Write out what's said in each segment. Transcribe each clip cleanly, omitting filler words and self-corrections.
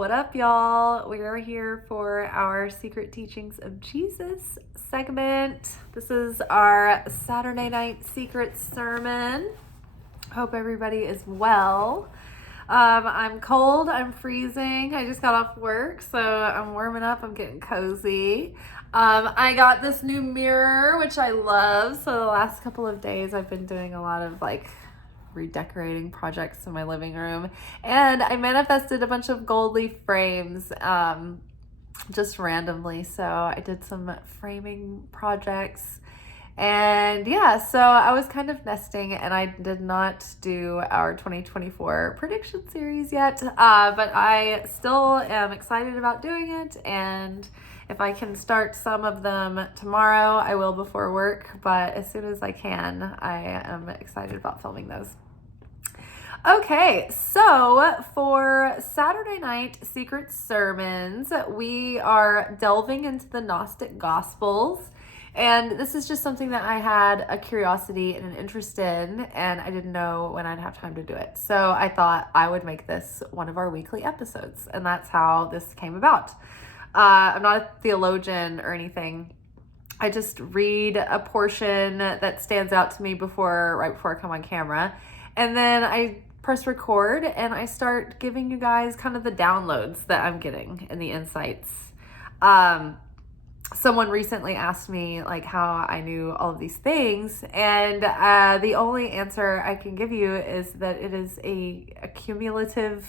What up, y'all? We are here for our Secret Teachings of Jesus segment. This is our Saturday night secret sermon. Hope everybody is well. I'm cold, I'm freezing. I just got off work, so I'm warming up, I'm getting cozy. I got this new mirror, which I love. So the last couple of days I've been doing a lot of redecorating projects in my living room, and I manifested a bunch of gold leaf frames just randomly. So I did some framing projects, and so I was kind of nesting, and I did not do our 2024 prediction series yet, but I still am excited about doing it, and if I can start some of them tomorrow, I will before work, but as soon as I can, I am excited about filming those. Okay, so for Saturday night secret sermons, we are delving into the Gnostic Gospels, and this is just something that I had a curiosity and an interest in, and I didn't know when I'd have time to do it. So I thought I would make this one of our weekly episodes, and that's how this came about. I'm not a theologian or anything. I just read a portion that stands out to me right before I come on camera. And then I press record and I start giving you guys kind of the downloads that I'm getting and the insights. Someone recently asked me how I knew all of these things. And the only answer I can give you is that it is a cumulative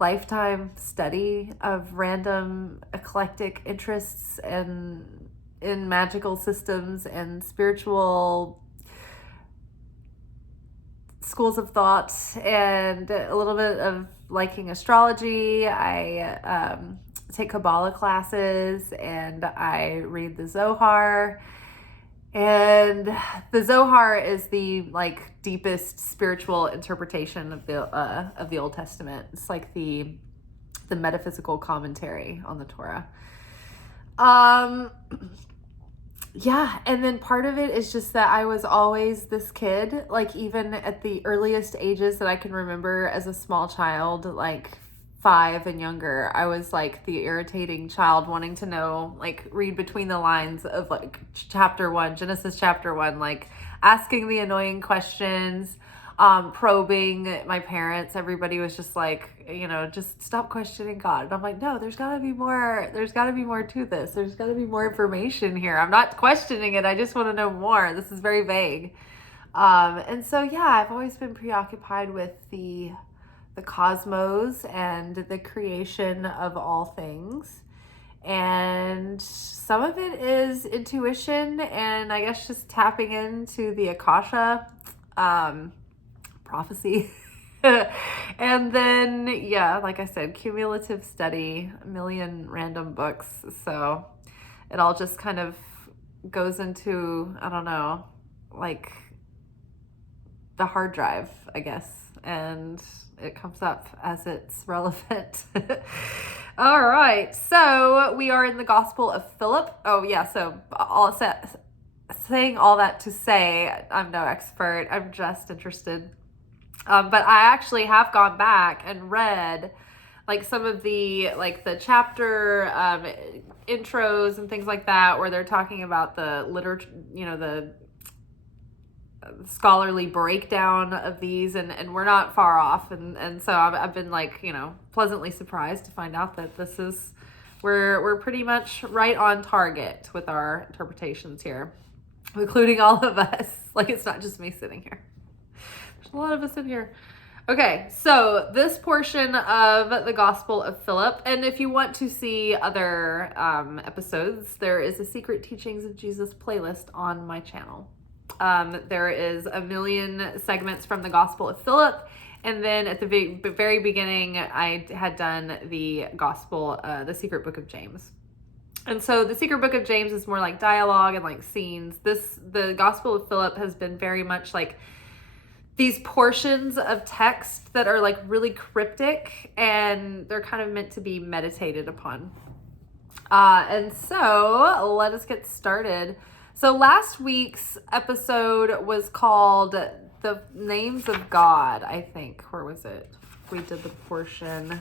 lifetime study of random eclectic interests and in magical systems and spiritual schools of thought, and a little bit of liking astrology. I take Kabbalah classes, and I read the Zohar. And the Zohar is the deepest spiritual interpretation of the Old Testament. It's like the metaphysical commentary on the Torah. And then part of it is just that I was always this kid, even at the earliest ages that I can remember as a small child, 5 and younger, I was the irritating child wanting to know, read between the lines of chapter 1, Genesis chapter 1, asking the annoying questions, probing my parents. Everybody was just just stop questioning God. And I'm like, no, there's gotta be more to this. There's gotta be more information here. I'm not questioning it. I just want to know more. This is very vague. And so, I've always been preoccupied with the cosmos and the creation of all things. And some of it is intuition, and I guess just tapping into the Akasha prophecy. And then, like I said, cumulative study, a million random books. So it all just kind of goes into, I don't know, the hard drive, I guess. And it comes up as it's relevant. All right. So we are in the Gospel of Philip. Oh, yeah. So saying all that to say, I'm no expert. I'm just interested. But I actually have gone back and read some of the chapter intros and things like that, where they're talking about the literature, the scholarly breakdown of these, and we're not far off, and so I've been pleasantly surprised to find out that we're pretty much right on target with our interpretations here, including all of us. It's not just me sitting here. There's a lot of us in here. Okay, so this portion of the Gospel of Philip, and if you want to see other episodes, there is a Secret Teachings of Jesus playlist on my channel. There is a million segments from the Gospel of Philip, and then at the very beginning, I had done the the Secret Book of James. And so the Secret Book of James is more like dialogue and scenes. The Gospel of Philip has been very much these portions of text that are really cryptic, and they're kind of meant to be meditated upon. And so let us get started. So last week's episode was called The Names of God, I think. Where was it? We did the portion.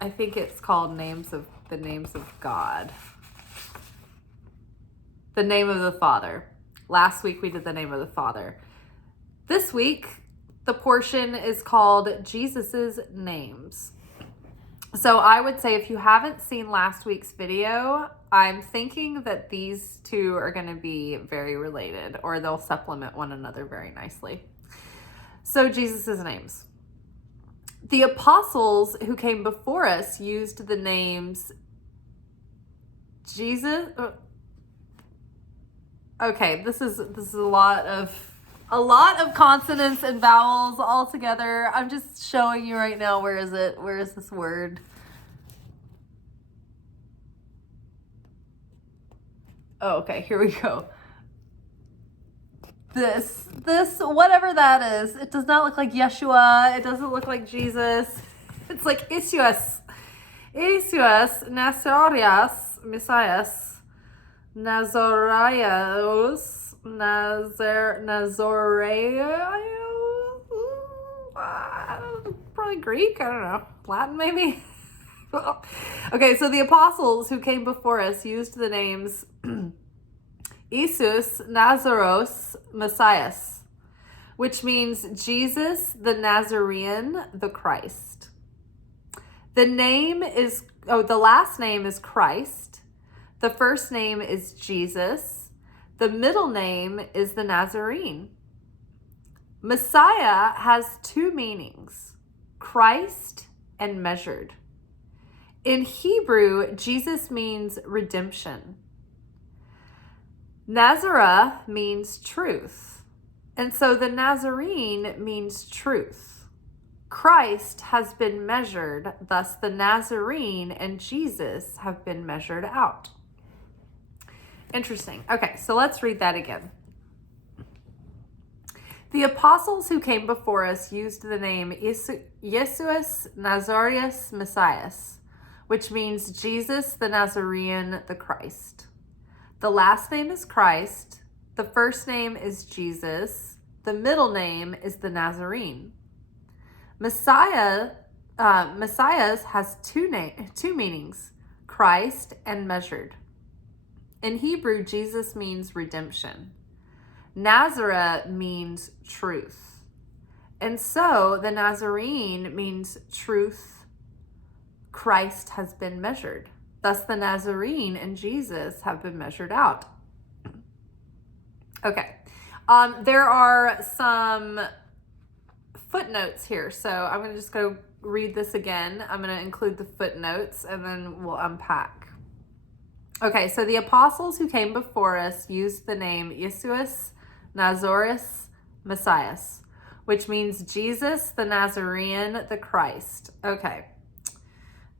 I think it's called the names of God. The name of the Father. Last week we did the name of the Father. This week, the portion is called Jesus's names. So I would say if you haven't seen last week's video, I'm thinking that these two are going to be very related, or they'll supplement one another very nicely. So Jesus's names. The apostles who came before us used the names Jesus. Okay, this is a lot of consonants and vowels all together. I'm just showing you right now. Where is it? Where is this word? Oh, okay, here we go. This, whatever that is, it does not look like Yeshua. It doesn't look like Jesus. It's like Isuas, Nazarias, Messias, Nazarios, probably Greek, I don't know, Latin maybe? Okay, so the apostles who came before us used the names Isus, Nazaros, Messias, which means Jesus, the Nazarene, the Christ. The last name is Christ. The first name is Jesus. The middle name is the Nazarene. Messiah has two meanings, Christ and measured. In Hebrew, Jesus means redemption. Nazareth means truth. And so the Nazarene means truth. Christ has been measured, thus the Nazarene and Jesus have been measured out. Interesting. Okay, so let's read that again. The apostles who came before us used the name Jesus Nazarius Messias, which means Jesus the Nazarene, the Christ. The last name is Christ. The first name is Jesus. The middle name is the Nazarene. Messiahs has two meanings, Christ and measured. In Hebrew, Jesus means redemption. Nazareth means truth. And so the Nazarene means truth. Christ has been measured. Thus the Nazarene and Jesus have been measured out. Okay. There are some footnotes here. So I'm going to just go read this again. I'm going to include the footnotes and then we'll unpack. Okay, so the apostles who came before us used the name Jesus Nazaris Messias, which means Jesus the Nazarene, the Christ. Okay.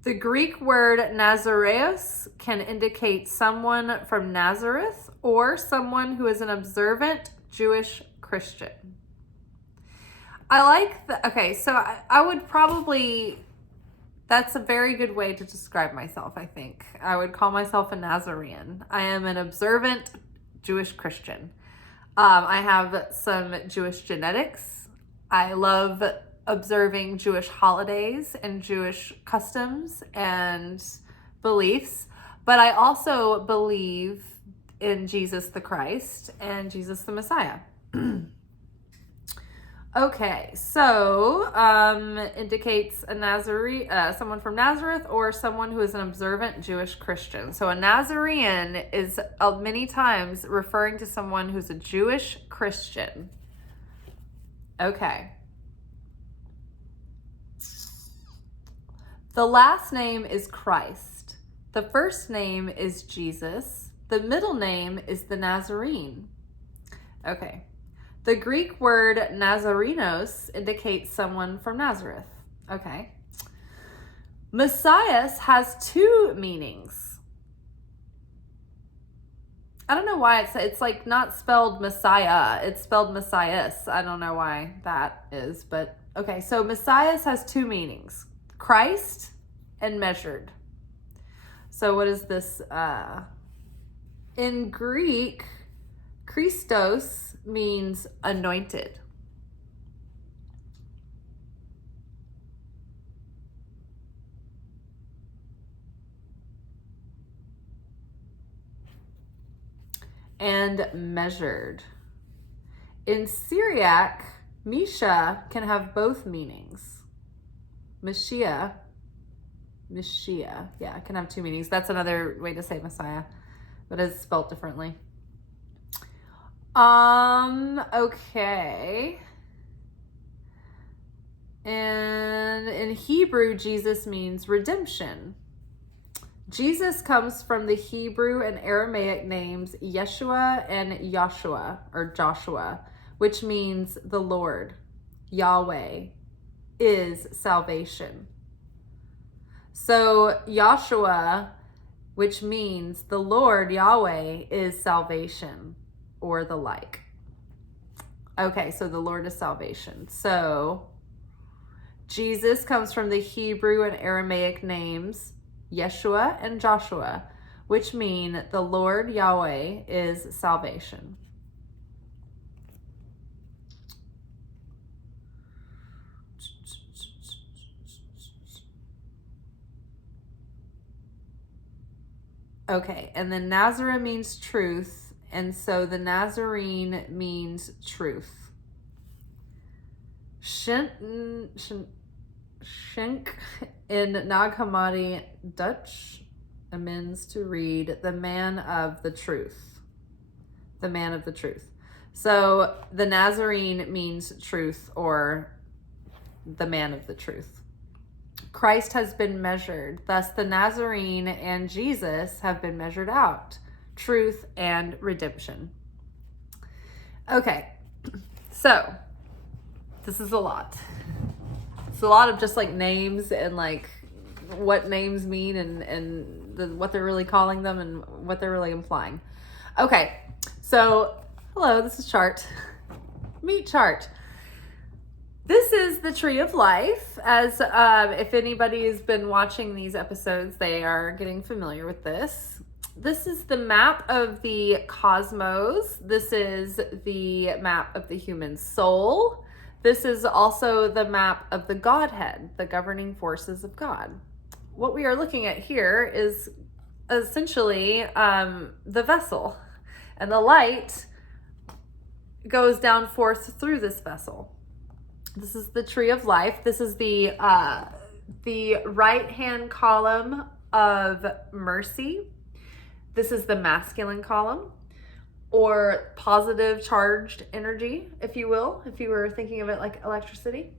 The Greek word Nazareus can indicate someone from Nazareth or someone who is an observant Jewish Christian. I like okay, so I would probably, that's a very good way to describe myself, I think. I would call myself a Nazarene. I am an observant Jewish Christian. I have some Jewish genetics. I love observing Jewish holidays and Jewish customs and beliefs, but I also believe in Jesus the Christ and Jesus the Messiah. Okay, so indicates a someone from Nazareth or someone who is an observant Jewish Christian. So a Nazarene is many times referring to someone who's a Jewish Christian. Okay. The last name is Christ. The first name is Jesus. The middle name is the Nazarene. Okay. The Greek word Nazarenos indicates someone from Nazareth. Okay. Messias has two meanings. I don't know why it's like not spelled Messiah. It's spelled Messias. I don't know why that is, but okay. So Messias has two meanings, Christ and measured. So what is this? In Greek, Christos means anointed. and measured. In Syriac, Misha can have both meanings. Mashiach, yeah, it can have two meanings. That's another way to say Messiah, but it's spelled differently. Okay. And in Hebrew, Jesus means redemption. Jesus comes from the Hebrew and Aramaic names Yeshua and Joshua, which means the Lord, Yahweh, is salvation. So Yahshua, which means the Lord, Yahweh, is salvation, or the like. Okay, so the Lord is salvation. So Jesus comes from the Hebrew and Aramaic names Yeshua and Joshua, which mean the Lord Yahweh is salvation. Okay, and then Nazareth means truth, and so the Nazarene means truth. Schenk in Nag Hammadi Dutch amends to read the man of the truth. The man of the truth. So the Nazarene means truth, or the man of the truth. Christ has been measured. Thus the Nazarene and Jesus have been measured out. Truth and redemption. Okay, so this is a lot. It's a lot of just like names and like what names mean and what they're really calling them and what they're really implying. Okay, so hello, this is Chart. Meet Chart. This is the tree of life. As if anybody's been watching these episodes, they are getting familiar with this. This is the map of the cosmos. This is the map of the human soul. This is also the map of the Godhead, the governing forces of God. What we are looking at here is essentially the vessel, and the light goes down forth through this vessel. This is the tree of life. This is the right-hand column of mercy. This is the masculine column, or positive charged energy, if you will, if you were thinking of it like electricity.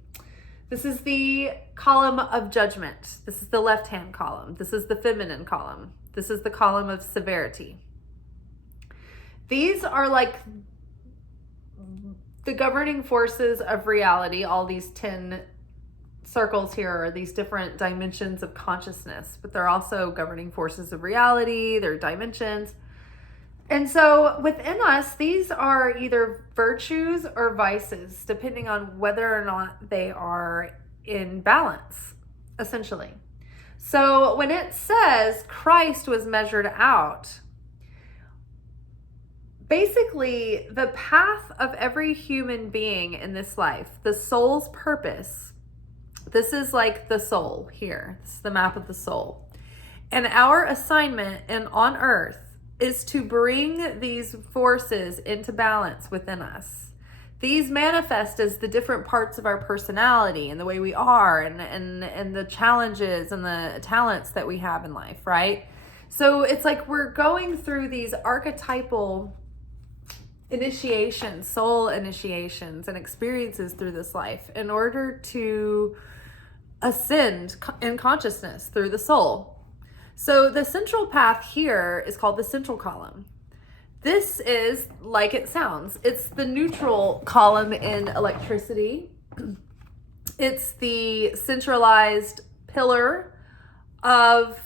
This is the column of judgment. This is the left-hand column. This is the feminine column. This is the column of severity. These are like the governing forces of reality. All these 10 circles here are these different dimensions of consciousness, but they're also governing forces of reality, they're dimensions. And so within us, these are either virtues or vices, depending on whether or not they are in balance, essentially. So when it says Christ was measured out, basically, the path of every human being in this life, the soul's purpose, this is like the soul here. This is the map of the soul. And our assignment on earth is to bring these forces into balance within us. These manifest as the different parts of our personality and the way we are and the challenges and the talents that we have in life, right? So it's like we're going through these archetypal initiations, soul initiations and experiences through this life in order to ascend in consciousness through the soul. So the central path here is called the central column. This is like it sounds. It's the neutral column in electricity. It's the centralized pillar of,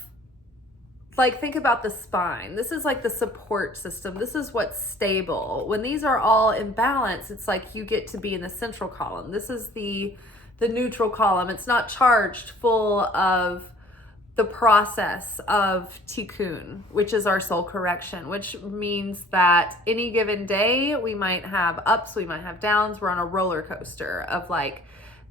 like, think about the spine. This is like the support system. This is what's stable. When these are all in balance, it's like you get to be in the central column. This is the neutral column. It's not charged full of the process of Tikkune, which is our soul correction, which means that any given day we might have ups, we might have downs. We're on a roller coaster of like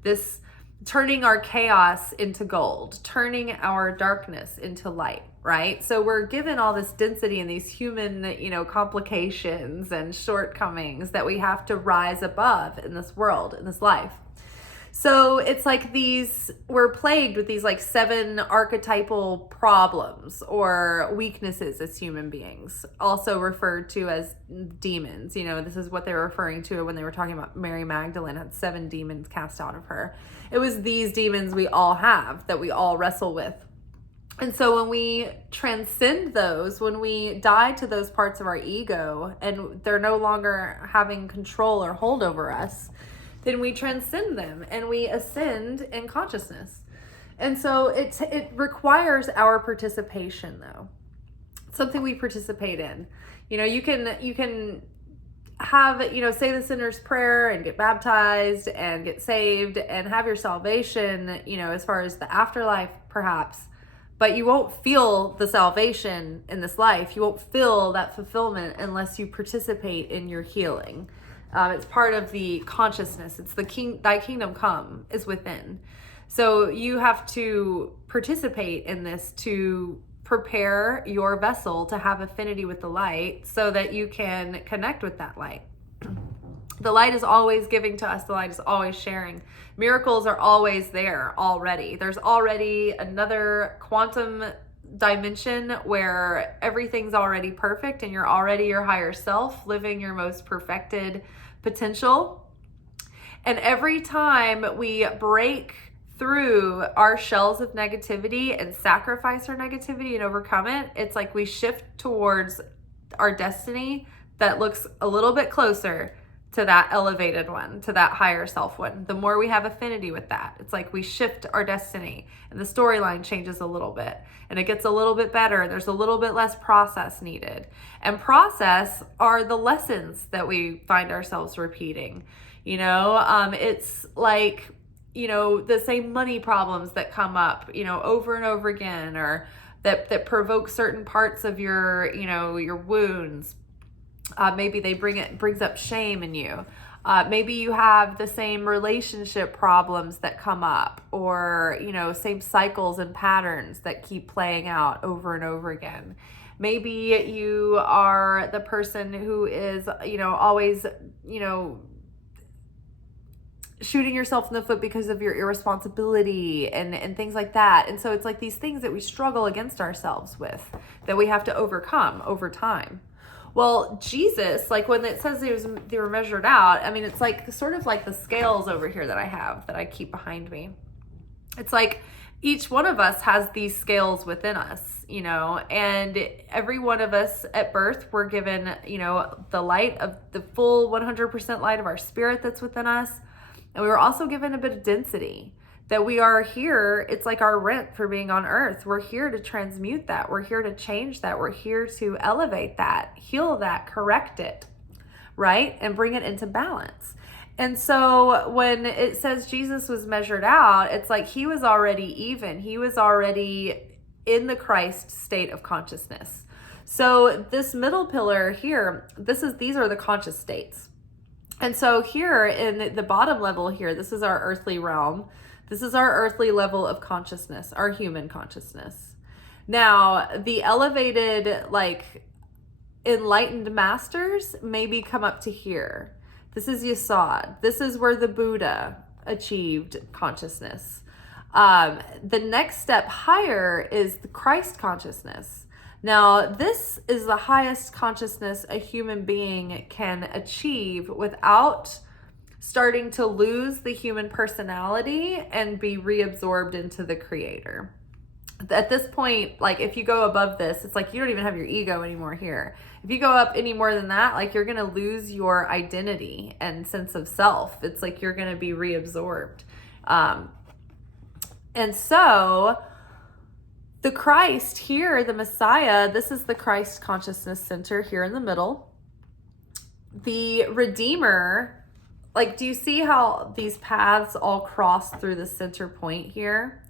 this turning our chaos into gold, turning our darkness into light, right? So we're given all this density and these human, complications and shortcomings that we have to rise above in this world, in this life. So it's like we're plagued with these like 7 archetypal problems or weaknesses as human beings, also referred to as demons. This is what they were referring to when they were talking about Mary Magdalene had 7 demons cast out of her. It was these demons we all have, that we all wrestle with. And so when we transcend those, when we die to those parts of our ego and they're no longer having control or hold over us, then we transcend them and we ascend in consciousness. And so it requires our participation, though. It's something we participate in. You can have, say the sinner's prayer and get baptized and get saved and have your salvation, as far as the afterlife, perhaps. But you won't feel the salvation in this life. You won't feel that fulfillment unless you participate in your healing. It's part of the consciousness. It's thy kingdom come is within. So you have to participate in this to prepare your vessel to have affinity with the light so that you can connect with that light. The light is always giving to us. The light is always sharing. Miracles are always there already. There's already another quantum dimension where everything's already perfect and you're already your higher self living your most perfected potential. And every time we break through our shells of negativity and sacrifice our negativity and overcome it, it's like we shift towards our destiny that looks a little bit closer to that elevated one, to that higher self one. The more we have affinity with that, it's like we shift our destiny and the storyline changes a little bit and it gets a little bit better. There's a little bit less process needed. And process are the lessons that we find ourselves repeating. It's like, the same money problems that come up, over and over again, or that provoke certain parts of your, your wounds. Maybe brings up shame in you. Maybe you have the same relationship problems that come up, or, same cycles and patterns that keep playing out over and over again. Maybe you are the person who is, always, shooting yourself in the foot because of your irresponsibility and things like that. And so it's like these things that we struggle against ourselves with that we have to overcome over time. Well, Jesus, like when it says they were measured out, I mean, it's like sort of like the scales over here that I keep behind me. It's like each one of us has these scales within us, and every one of us at birth, we're given, the light of the full 100% light of our spirit that's within us. And we were also given a bit of density. That we are here, it's like our rent for being on earth. We're here to transmute that. We're here to change that. We're here to elevate that, heal that, correct it, right? And bring it into balance. And so when it says Jesus was measured out, it's like he was already even. He was already in the Christ state of consciousness. So this middle pillar here, these are the conscious states. And so here in the bottom level here, this is our earthly realm. This is our earthly level of consciousness, our human consciousness. Now, the elevated, enlightened masters maybe come up to here. This is Yesod. This is where the Buddha achieved consciousness. The next step higher is the Christ consciousness. Now, this is the highest consciousness a human being can achieve without starting to lose the human personality and be reabsorbed into the creator. At this point, if you go above this, it's like you don't even have your ego anymore here. If you go up any more than that, you're going to lose your identity and sense of self. It's like you're going to be reabsorbed. And so the Christ here, the Messiah, this is the Christ consciousness center here in the middle. The Redeemer, do you see how these paths all cross through the center point here?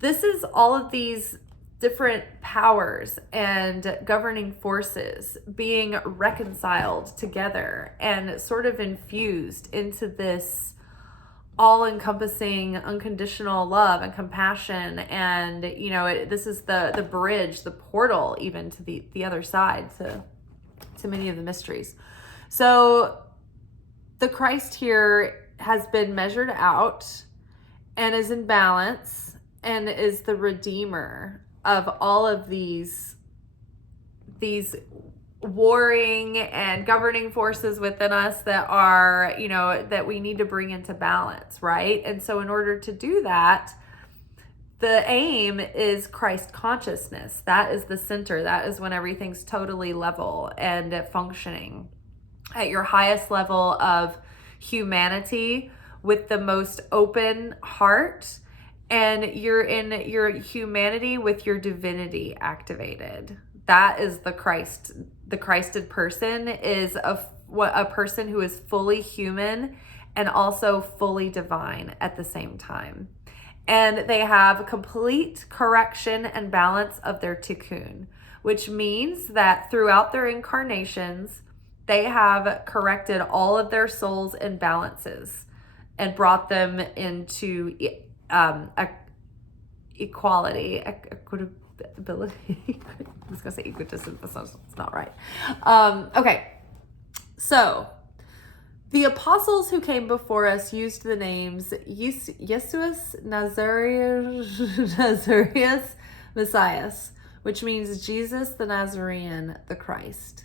This is all of these different powers and governing forces being reconciled together and sort of infused into this all-encompassing unconditional love and compassion, and this is the bridge, the portal even to the other side, to many of the mysteries. So the Christ here has been measured out and is in balance and is the redeemer of all of these warring and governing forces within us that are, that we need to bring into balance, right? And so in order to do that, the aim is Christ consciousness. That is the center. That is when everything's totally level and functioning at your highest level of humanity with the most open heart, and you're in your humanity with your divinity activated. That is the Christ. The Christed person is a person who is fully human and also fully divine at the same time. And they have complete correction and balance of their tikkun, which means that throughout their incarnations, they have corrected all of their souls' imbalances and brought them into equality, equitability. I was going to say egotism, but it's not right. Okay, so the apostles who came before us used the names Jesus, Nazarius, Messias, which means Jesus the Nazarene, the Christ.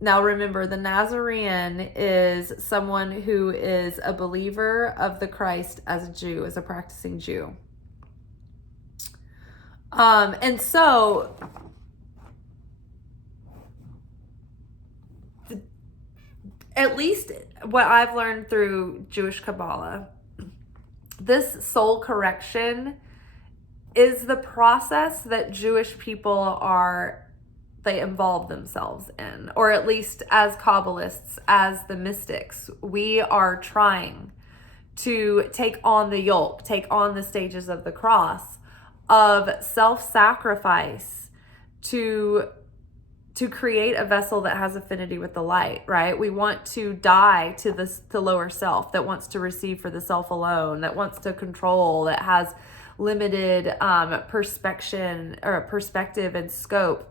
Now remember, the Nazarene is someone who is a believer of the Christ as a Jew, as a practicing Jew. And so at least what I've learned through Jewish Kabbalah, this soul correction is the process that Jewish people they involve themselves in, or at least as Kabbalists, as the mystics, we are trying to take on the yoke, take on the stages of the cross of self-sacrifice to create a vessel that has affinity with the light, right? We want to die to the lower self that wants to receive for the self alone, that wants to control, that has limited perspective and scope,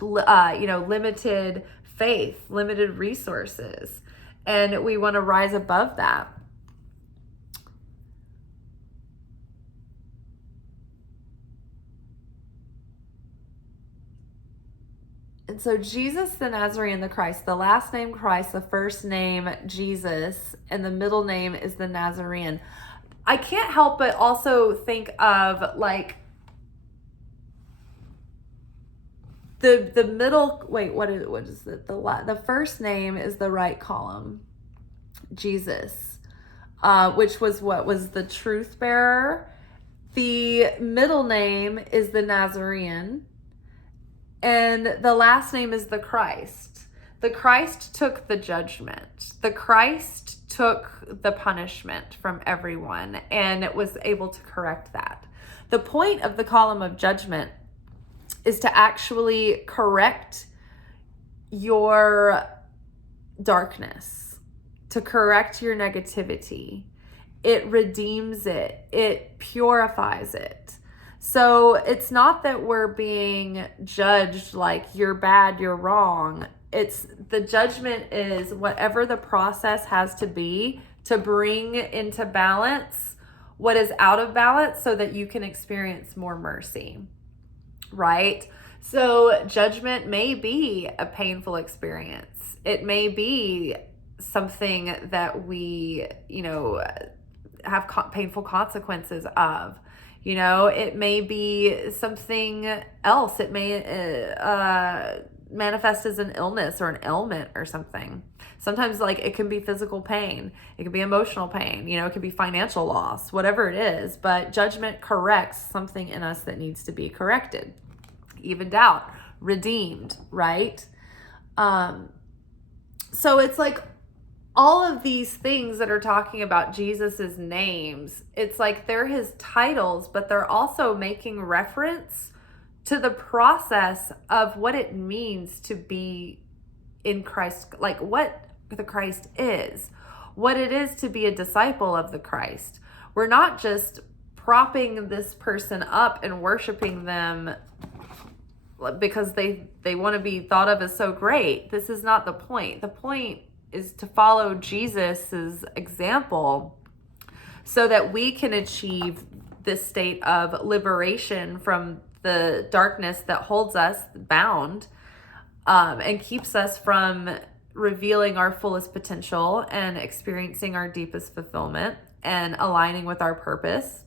limited faith, limited resources, and we want to rise above that. And so Jesus the Nazarene, the Christ, the last name Christ, the first name Jesus, and the middle name is the Nazarene. I can't help but also think of like the middle, what is it? The first name is the right column, Jesus, which was what was the truth bearer. The middle name is the Nazarene, and the last name is the Christ. The Christ took the judgment. The Christ took the punishment from everyone and was able to correct that. The point of the column of judgment is to actually correct your darkness, to correct your negativity. It redeems it. It purifies it. So it's not that we're being judged like you're bad, you're wrong. It's the judgment is whatever the process has to be to bring into balance what is out of balance so that you can experience more mercy, right? So judgment may be a painful experience. It may be something that we, have painful consequences of. It may be something else. It may manifest as an illness or an ailment or something. Sometimes it can be physical pain. It can be emotional pain. It can be financial loss, whatever it is. But judgment corrects something in us that needs to be corrected, evened out, redeemed, right? So it's like all of these things that are talking about Jesus's names, it's like they're his titles, but they're also making reference to the process of what it means to be in Christ, like what the Christ is, what it is to be a disciple of the Christ. We're not just propping this person up and worshiping them because they want to be thought of as so great. This is not the point. The point is to follow Jesus's example so that we can achieve this state of liberation from the darkness that holds us bound, and keeps us from revealing our fullest potential and experiencing our deepest fulfillment and aligning with our purpose.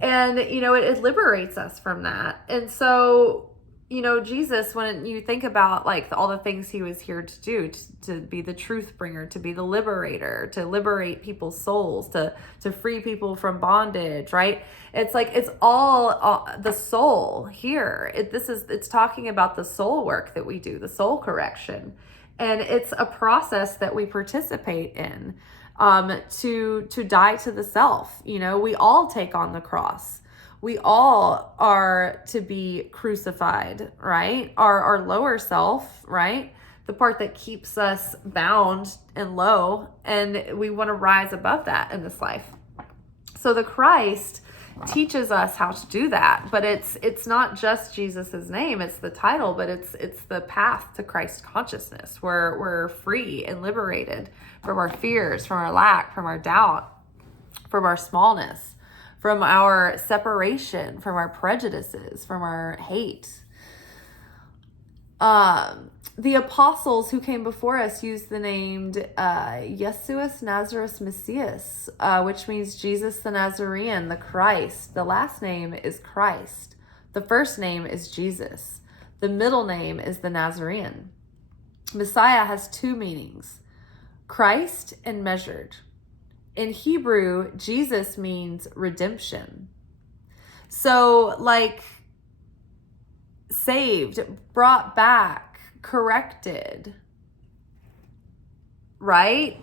And, it liberates us from that. And so, Jesus, when you think about like all the things he was here to do, to be the truth bringer, to be the liberator, to liberate people's souls, to free people from bondage, right? It's like, it's all the soul here. It's talking about the soul work that we do, the soul correction. And it's a process that we participate in, to die to the self. We all take on the cross. We all are to be crucified, right? Our lower self, right? The part that keeps us bound and low, and we want to rise above that in this life. So the Christ teaches us how to do that, but it's not just Jesus's name, it's the title, but it's the path to Christ consciousness, where we're free and liberated from our fears, from our lack, from our doubt, from our smallness, from our separation, from our prejudices, from our hate. The apostles who came before us used the name Jesus Nazareth Messias, which means Jesus the Nazarene, the Christ. The last name is Christ. The first name is Jesus. The middle name is the Nazarene. Messiah has two meanings, Christ and measured. In Hebrew, Jesus means redemption. So like saved, brought back, corrected, right?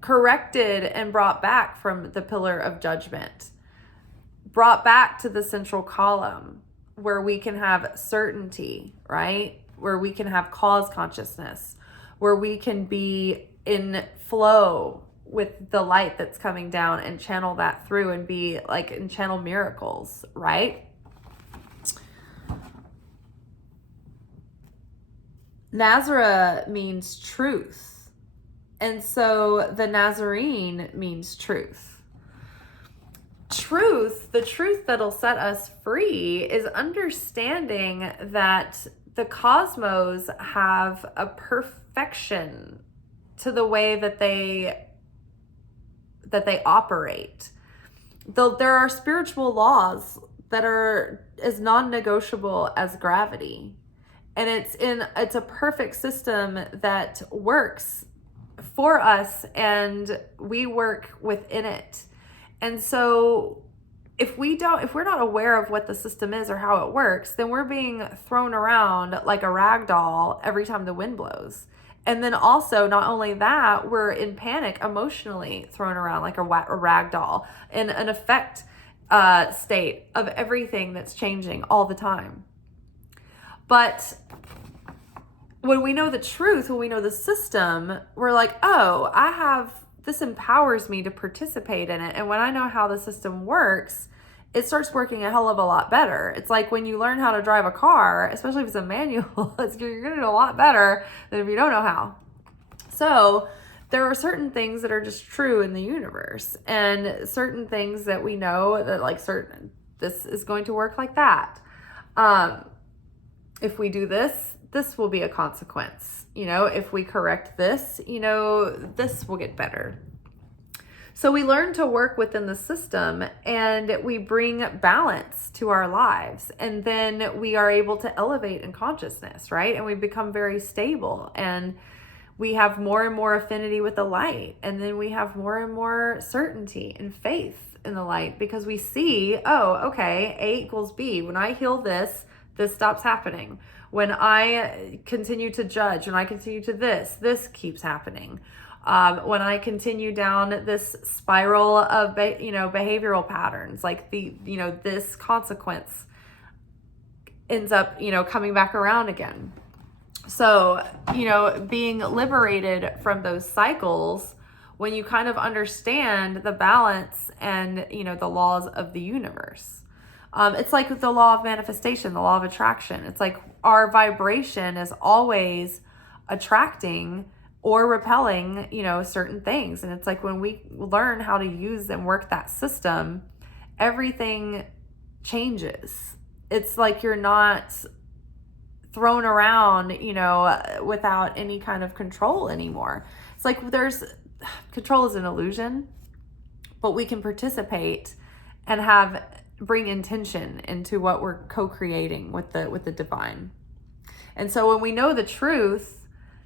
Corrected and brought back from the pillar of judgment. Brought back to the central column where we can have certainty, right? Where we can have cause consciousness, where we can be in flow with the light that's coming down and channel that through and be like, and channel miracles, right? Nazareth means truth. And so the Nazarene means truth. Truth, the truth that'll set us free, is understanding that the cosmos have a perfection to the way that they operate. Though there are spiritual laws that are as non-negotiable as gravity. And it's a perfect system that works for us, and we work within it. And so if we're not aware of what the system is or how it works, then we're being thrown around like a rag doll every time the wind blows. And then also, not only that, we're in panic, emotionally thrown around like a rag doll, in an effect state of everything that's changing all the time. But when we know the truth, when we know the system, we're like, oh, this empowers me to participate in it. And when I know how the system works, it starts working a hell of a lot better. It's like when you learn how to drive a car, especially if it's a manual, you're going to do a lot better than if you don't know how. So there are certain things that are just true in the universe, and certain things that we know that this is going to work like that. If we do this will be a consequence. If we correct this, this will get better. So we learn to work within the system, and we bring balance to our lives. And then we are able to elevate in consciousness, right? And we become very stable, and we have more and more affinity with the light. And then we have more and more certainty and faith in the light, because we see, A equals B. When I heal this stops happening. When I continue to judge, when I continue to this keeps happening. When I continue down this spiral of, behavioral patterns, like this consequence ends up, coming back around again. So, being liberated from those cycles, when you kind of understand the balance and, the laws of the universe. It's like with the law of manifestation, the law of attraction. It's like our vibration is always attracting or repelling, certain things. And it's like when we learn how to use and work that system, everything changes. It's like you're not thrown around, without any kind of control anymore. It's like control is an illusion, but we can participate and bring intention into what we're co-creating with the divine. And so when we know the truth,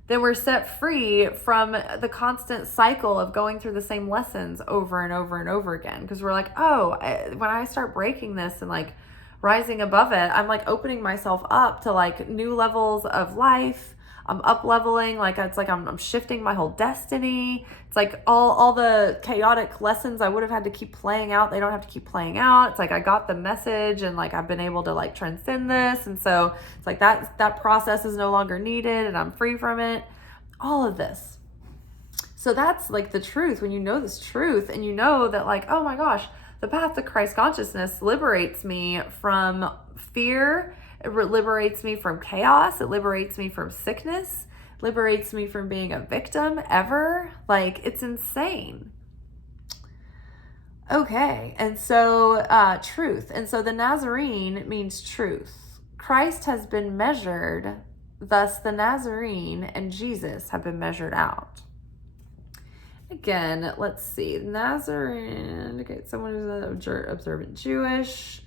then we're set free from the constant cycle of going through the same lessons over and over and over again. Because we're like, when I start breaking this and like rising above it, I'm like opening myself up to like new levels of life. I'm up leveling, like it's like I'm shifting my whole destiny. It's like all the chaotic lessons I would have had to keep playing out, they don't have to keep playing out. It's like I got the message and like I've been able to like transcend this. And so it's like that process is no longer needed and I'm free from it. All of this. So that's like the truth. When you know this truth and you know that like, oh my gosh, the path to Christ consciousness liberates me from fear. It liberates me from chaos. It liberates me from sickness. Liberates me from being a victim ever. Like, it's insane. Okay, and so truth. And so the Nazarene means truth. Christ has been measured, thus the Nazarene and Jesus have been measured out. Again, let's see. Nazarene indicates someone who's observant Jewish.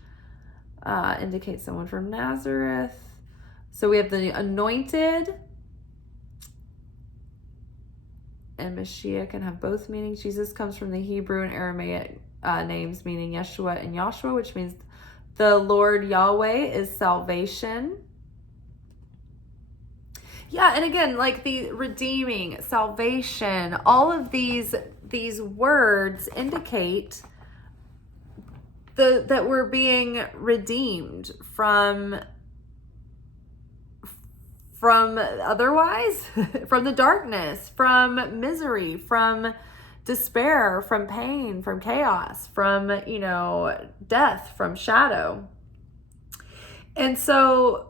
Indicates someone from Nazareth. So we have the anointed. And Mashiach can have both meanings. Jesus comes from the Hebrew and Aramaic names meaning Yeshua and Yahshua, which means the Lord Yahweh is salvation. Yeah, and again, like the redeeming, salvation, all of these words indicate that we're being redeemed from otherwise, from the darkness, from misery, from despair, from pain, from chaos, from, death, from shadow. And so,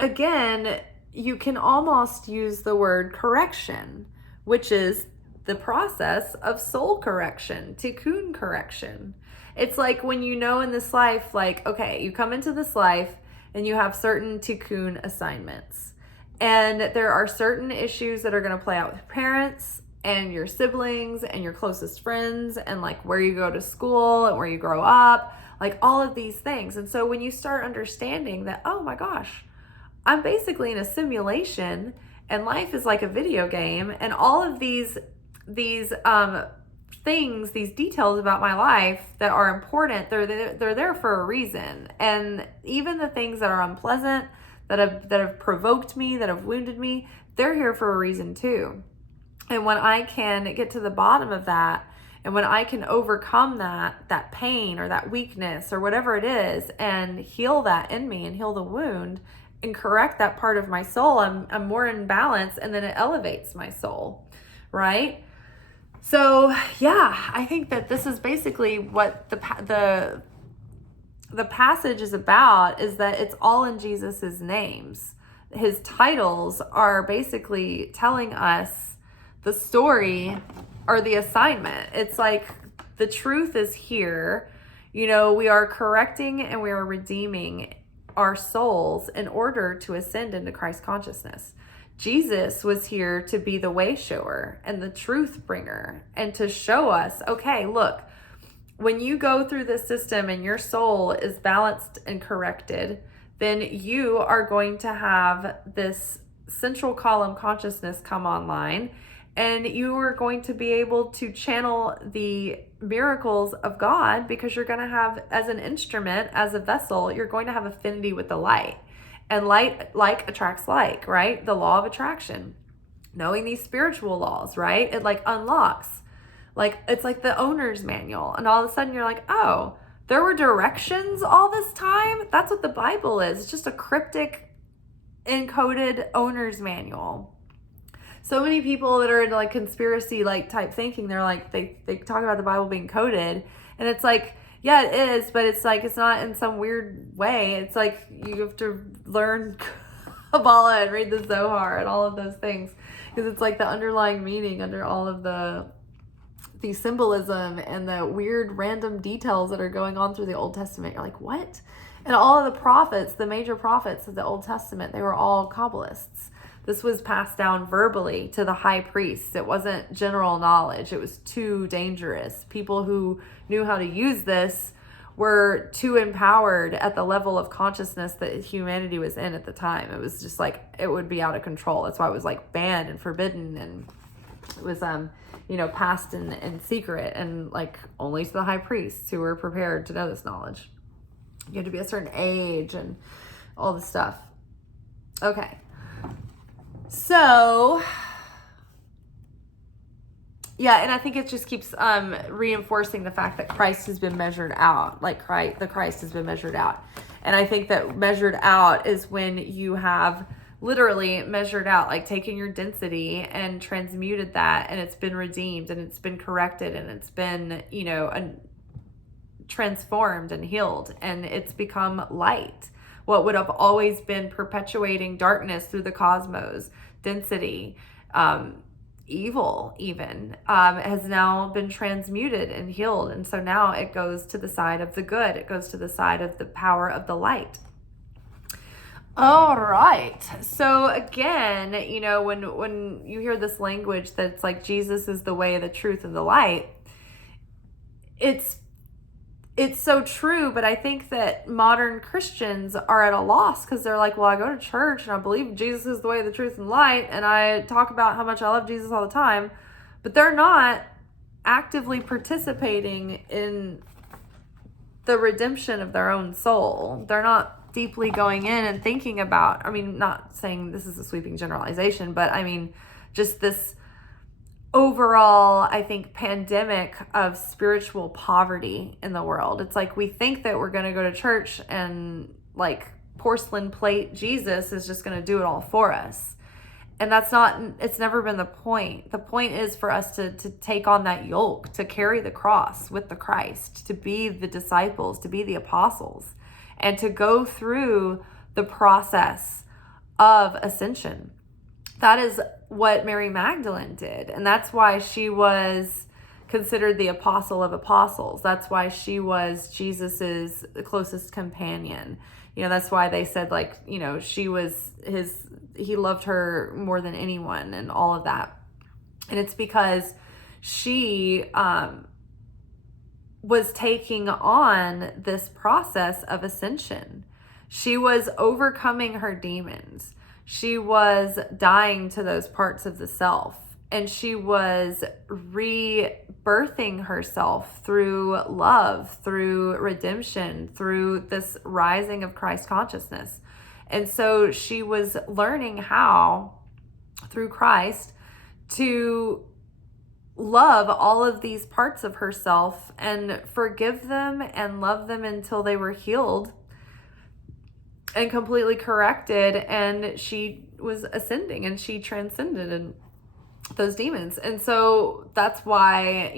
again, you can almost use the word correction, which is the process of soul correction, tikkune correction. It's like when in this life, like, okay, you come into this life and you have certain tikkune assignments. And there are certain issues that are going to play out with parents and your siblings and your closest friends and like where you go to school and where you grow up, like all of these things. And so when you start understanding that, oh my gosh, I'm basically in a simulation and life is like a video game, and all of these things, these details about my life that are important, they're there for a reason. And even the things that are unpleasant, that have provoked me, that have wounded me, they're here for a reason too. And when I can get to the bottom of that, and when I can overcome that pain or that weakness or whatever it is, and heal that in me and heal the wound and correct that part of my soul, I'm more in balance, and then it elevates my soul, right? So yeah, I think that this is basically what the passage is about, is that it's all in Jesus's names. His titles are basically telling us the story or the assignment. It's like the truth is here. We are correcting and we are redeeming our souls in order to ascend into Christ consciousness. Jesus was here to be the way shower and the truth bringer, and to show us, okay, look, when you go through this system and your soul is balanced and corrected, then you are going to have this central column consciousness come online, and you are going to be able to channel the miracles of God, because you're going to have, as an instrument, as a vessel, you're going to have affinity with the light. And like attracts like, right? The law of attraction. Knowing these spiritual laws, right? It like unlocks. Like, it's like the owner's manual. And all of a sudden you're like, oh, there were directions all this time? That's what the Bible is. It's just a cryptic encoded owner's manual. So many people that are into like conspiracy like type thinking, they're like, they talk about the Bible being coded, and it's like, yeah, it is, but it's like, it's not in some weird way. It's like you have to learn Kabbalah and read the Zohar and all of those things, because it's like the underlying meaning under all of the symbolism and the weird random details that are going on through the Old Testament. You're like, what? And all of the prophets, the major prophets of the Old Testament, they were all Kabbalists. This was passed down verbally to the high priests. It wasn't general knowledge. It was too dangerous. People who knew how to use this were too empowered at the level of consciousness that humanity was in at the time. It was just like, it would be out of control. That's why it was like banned and forbidden, and it was passed in secret, and like only to the high priests who were prepared to know this knowledge. You had to be a certain age and all this stuff. Okay. So, yeah, and I think it just keeps reinforcing the fact that Christ has been measured out. Like the Christ has been measured out. And I think that measured out is when you have literally measured out, like taking your density and transmuted that, and it's been redeemed, and it's been corrected, and it's been, transformed and healed, and it's become light. What would have always been perpetuating darkness through the cosmos, density, evil even, has now been transmuted and healed. And so now it goes to the side of the good. It goes to the side of the power of the light. All right. So again, when you hear this language that's like Jesus is the way, the truth, and the light, it's so true, but I think that modern Christians are at a loss, because they're like, well, I go to church and I believe Jesus is the way, the truth, and light, and I talk about how much I love Jesus all the time, but they're not actively participating in the redemption of their own soul. They're not deeply going in and thinking about, not saying this is a sweeping generalization, but just this overall, I think, pandemic of spiritual poverty in the world. It's like we think that we're going to go to church and like porcelain plate Jesus is just going to do it all for us. And it's never been the point. The point is for us to take on that yoke, to carry the cross with the Christ, to be the disciples, to be the apostles, and to go through the process of ascension. That is what Mary Magdalene did. And that's why she was considered the apostle of apostles. That's why she was Jesus's closest companion. That's why they said she was he loved her more than anyone and all of that. And it's because she was taking on this process of ascension. She was overcoming her demons. She was dying to those parts of the self, and she was rebirthing herself through love, through redemption, through this rising of Christ consciousness. And so she was learning how, through Christ, to love all of these parts of herself and forgive them and love them until they were healed and completely corrected, and she was ascending and she transcended those demons. And so that's why,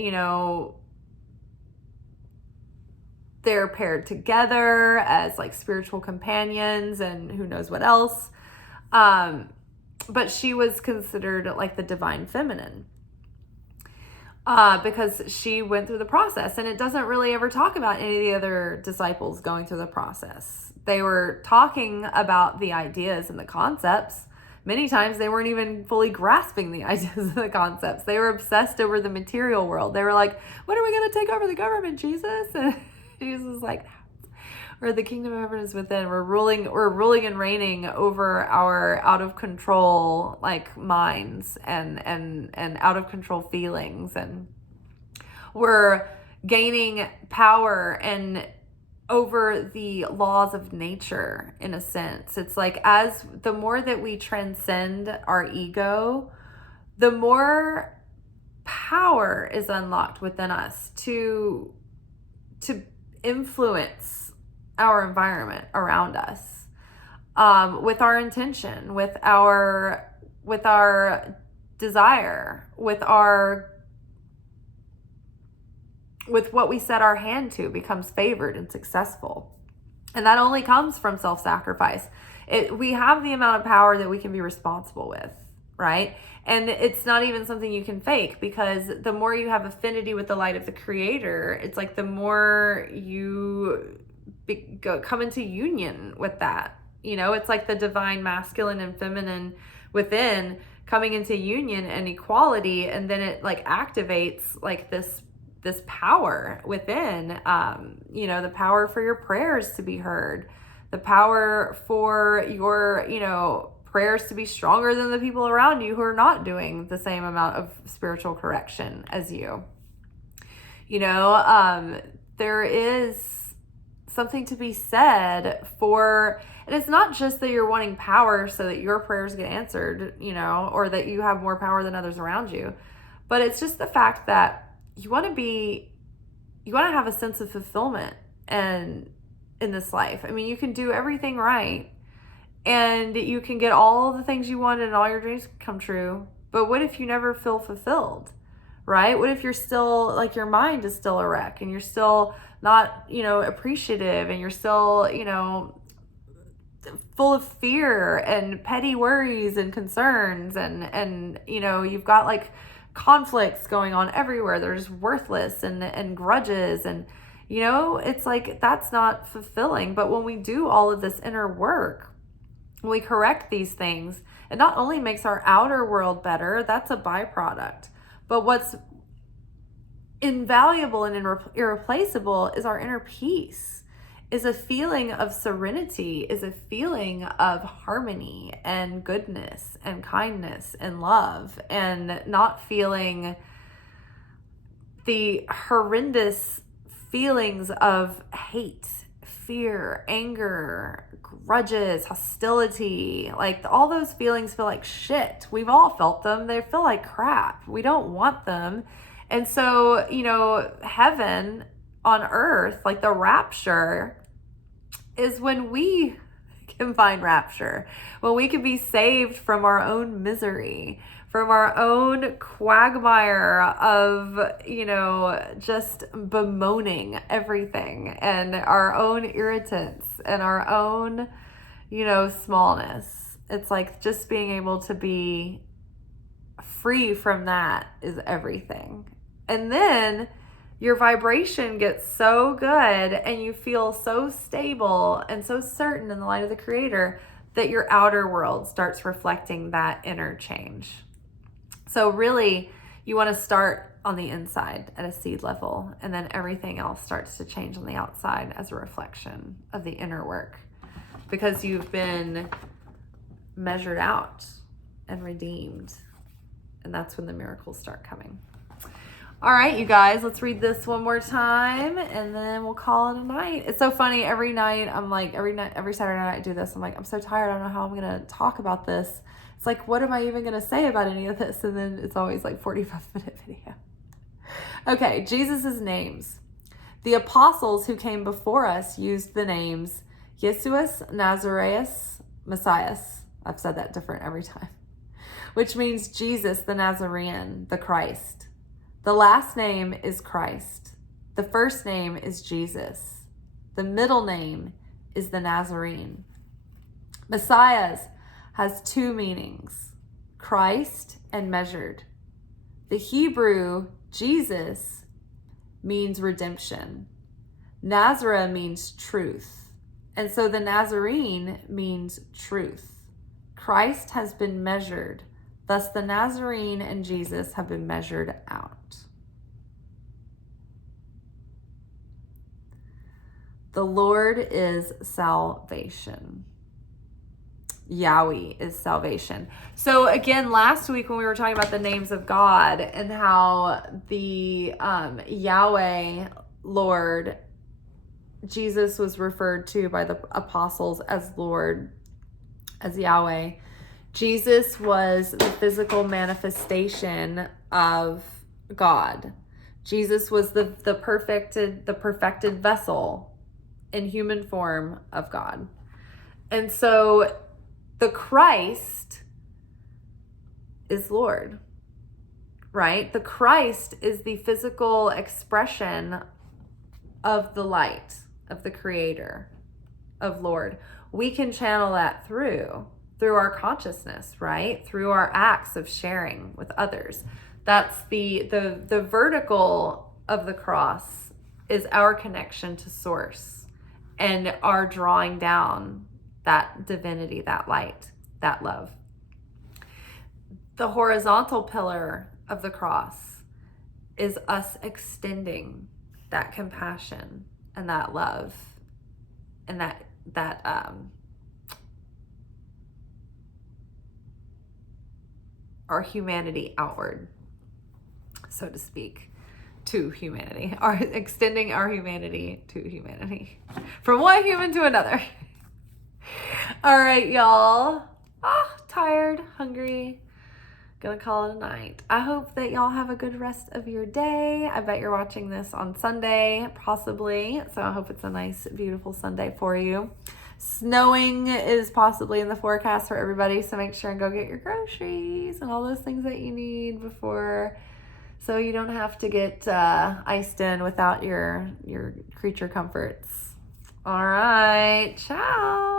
they're paired together as like spiritual companions and who knows what else. But she was considered like the divine feminine because she went through the process, and it doesn't really ever talk about any of the other disciples going through the process. They were talking about the ideas and the concepts. Many times they weren't even fully grasping the ideas and the concepts. They were obsessed over the material world. They were like, when are we going to take over the government, Jesus? And Jesus was like, or the kingdom of heaven is within. We're ruling and reigning over our out of control like minds and out of control feelings, and we're gaining power and over the laws of nature, in a sense. It's like, as the more that we transcend our ego, the more power is unlocked within us to influence our environment around us. with our intention, with our desire, with what we set our hand to becomes favored and successful. And that only comes from self-sacrifice. We have the amount of power that we can be responsible with, right? And it's not even something you can fake, because the more you have affinity with the light of the Creator, it's like the more you come into union with that. You know, it's like the divine masculine and feminine within coming into union and equality, and then it like activates like this power within, you know, the power for your prayers to be heard, the power for your, you know, prayers to be stronger than the people around you who are not doing the same amount of spiritual correction as you. You know, there is something to be said for, and it's not just that you're wanting power so that your prayers get answered, you know, or that you have more power than others around you, but it's just the fact that you want to have a sense of fulfillment and in this life. I mean, you can do everything right and you can get all the things you wanted and all your dreams come true. But what if you never feel fulfilled, right? What if you're still like, your mind is still a wreck and you're still not, you know, appreciative, and you're still, you know, full of fear and petty worries and concerns, and you know, you've got like conflicts going on everywhere. They're just worthless and grudges, and you know, it's like that's not fulfilling. But when we do all of this inner work, when we correct these things, it not only makes our outer world better, that's a byproduct, but what's invaluable and irreplaceable is our inner peace, is a feeling of serenity, is a feeling of harmony and goodness and kindness and love, and not feeling the horrendous feelings of hate, fear, anger, grudges, hostility. Like all those feelings feel like shit. We've all felt them. They feel like crap. We don't want them. And so, you know, heaven on earth, like the rapture, is when we can find rapture, when we can be saved from our own misery, from our own quagmire of, you know, just bemoaning everything, and our own irritants and our own, you know, smallness. It's like just being able to be free from that is everything. And then your vibration gets so good and you feel so stable and so certain in the light of the Creator that your outer world starts reflecting that inner change. So really, you want to start on the inside at a seed level, and then everything else starts to change on the outside as a reflection of the inner work, because you've been measured out and redeemed. And that's when the miracles start coming. All right, you guys, let's read this one more time and then we'll call it a night. It's so funny. Every night, I'm like, every Saturday night I do this. I'm like, I'm so tired. I don't know how I'm going to talk about this. It's like, what am I even going to say about any of this? And then it's always like 45-minute video. Okay, Jesus's names. The apostles who came before us used the names Jesus, Nazareth, Messiah. I've said that different every time. Which means Jesus the Nazarene, the Christ. The last name is Christ. The first name is Jesus. The middle name is the Nazarene. Messiah has two meanings, Christ and measured. The Hebrew Jesus means redemption. Nazareth means truth. And so the Nazarene means truth. Christ has been measured. Thus, the Nazarene and Jesus have been measured out. The Lord is salvation. Yahweh is salvation. So again, last week when we were talking about the names of God and how the Yahweh, Lord, Jesus was referred to by the apostles as Lord, as Yahweh. Jesus was the physical manifestation of God. Jesus was the perfected vessel in human form of God. And so the Christ is Lord, right? The Christ is the physical expression of the light, of the Creator, of Lord. We can channel that through our consciousness, right? Through our acts of sharing with others. That's the vertical of the cross is our connection to source and our drawing down that divinity, that light, that love. The horizontal pillar of the cross is us extending that compassion and that love and that our humanity outward, so to speak, to humanity, extending our humanity to humanity, from one human to another. All right, y'all. Tired, hungry. Gonna call it a night. I hope that y'all have a good rest of your day. I bet you're watching this on Sunday, possibly. So I hope it's a nice, beautiful Sunday for you. Snowing is possibly in the forecast for everybody, so make sure and go get your groceries and all those things that you need before, so you don't have to get iced in without your creature comforts. All right, ciao.